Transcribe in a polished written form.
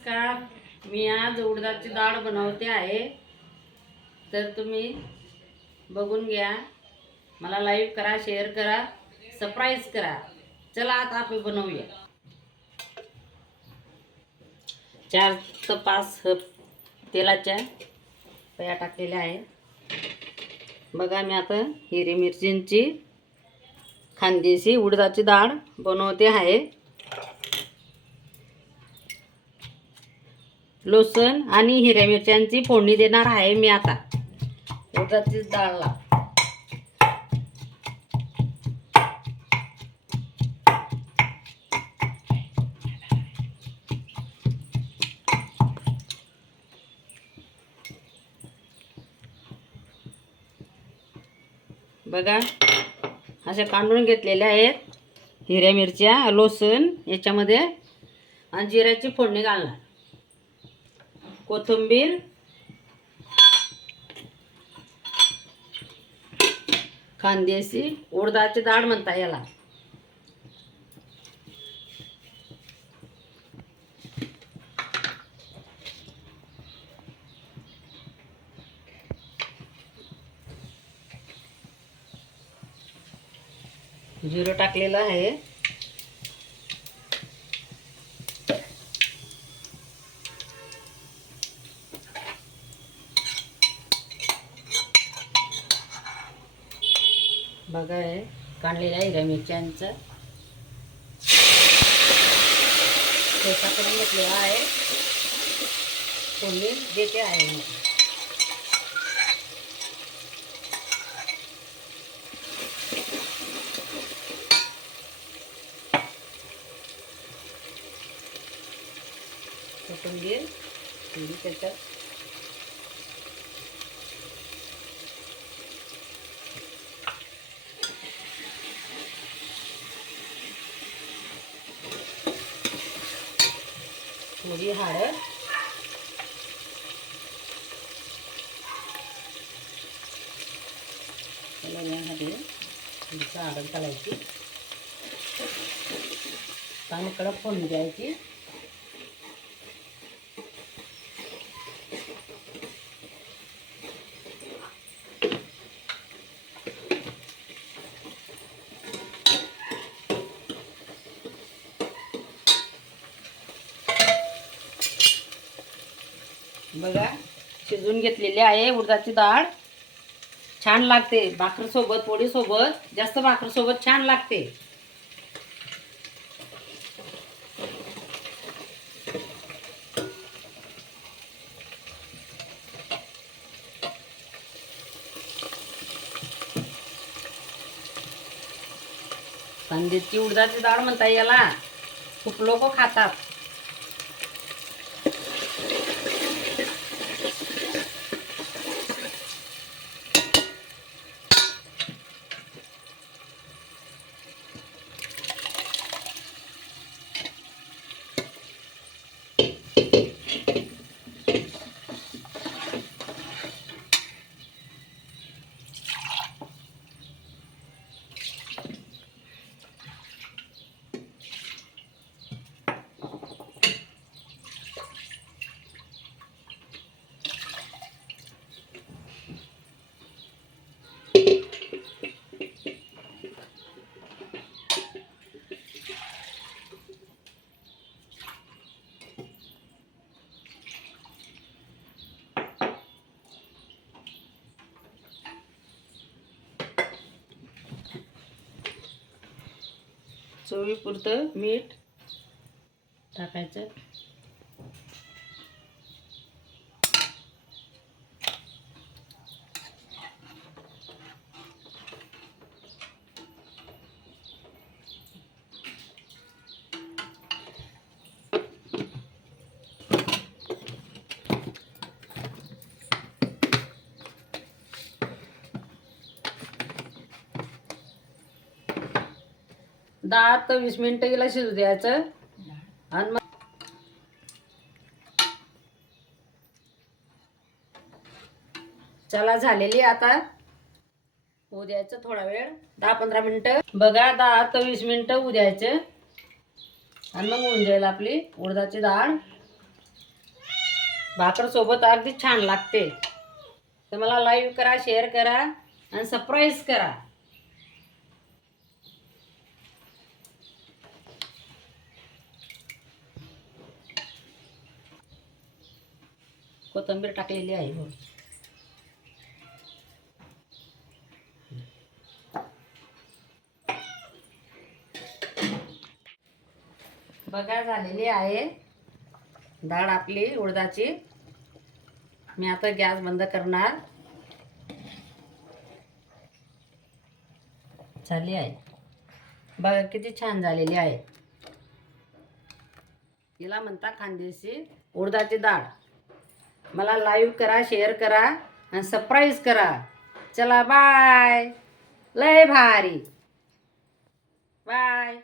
नमस्कार. मी आज उडदाची डाळ बनवते आहे, तर तुम्ही बघून घ्या. मला लाईक करा, शेअर करा, सबस्क्राईब करा. चला आता आपण बनवूया. 4 ते 5 तेलाच्या पया टाकलेल्या आहे. बघा, मी आता हिरवी मिरचींची खांदेशी उडदाची डाळ बनवते आहे. लसूण आणि हिरव्या मिरच्यांची फोडणी देणार आहे मी आता उडदाची डाळला. बघा, अशा काढून घेतलेल्या आहेत हिरव्या मिरच्या, लसूण याच्यामध्ये, आणि जिऱ्याची फोडणी घालणार, कोथिंबीर, खांदेशी उडदाची डाळ म्हणता याला. जिरं टाकलेलं आहे. बघा, आहे काढलेल्या हिरव्या मिरच्यांचा ठेचा करून घेतलेला आहे. फोडणी देते आहे मी. कोथिंबीर त्याच्यात थोडी हळद, यामध्ये थोडीशी हळद घालायची, चांगली कडक फोडणी द्यायची. बघा, शिजवून घेतलेली आहे उडदाची डाळ. छान लागते भाकरीसोबत, पोळीसोबत, जास्त भाकरीसोबत छान लागते. खांदेशी उडदाची डाळ म्हणता याला. खूप लोक खातात. चवीपुरतं मीठ टाकायचं. दहा ते 20 मिनिटं गेला शिजू द्यायचं. आणि मग चला, झालेली आता होऊ द्यायचं थोडा वेळ, 10-15 मिनिटं. बघा, 10 ते 20 मिनिटं होऊ द्यायचं, आणि मग होऊन जाईल आपली उडदाची डाळ भाकरसोबत अगदी छान लागते. तर मला लाईव्ह करा, शेअर करा आणि सरप्राईज करा. कोथिंबीर टाकलेली आहे हो. बघा झालेली आहे डाळ आपली उडदाची. मी आता गॅस बंद करणार. झाली आहे बघा, किती छान झालेली आहे. हिला म्हणता खानदेशी उडदाची डाळ. मला लाईव्ह करा, शेअर करा आणि सरप्राईज करा. चला बाय. लय भारी. बाय.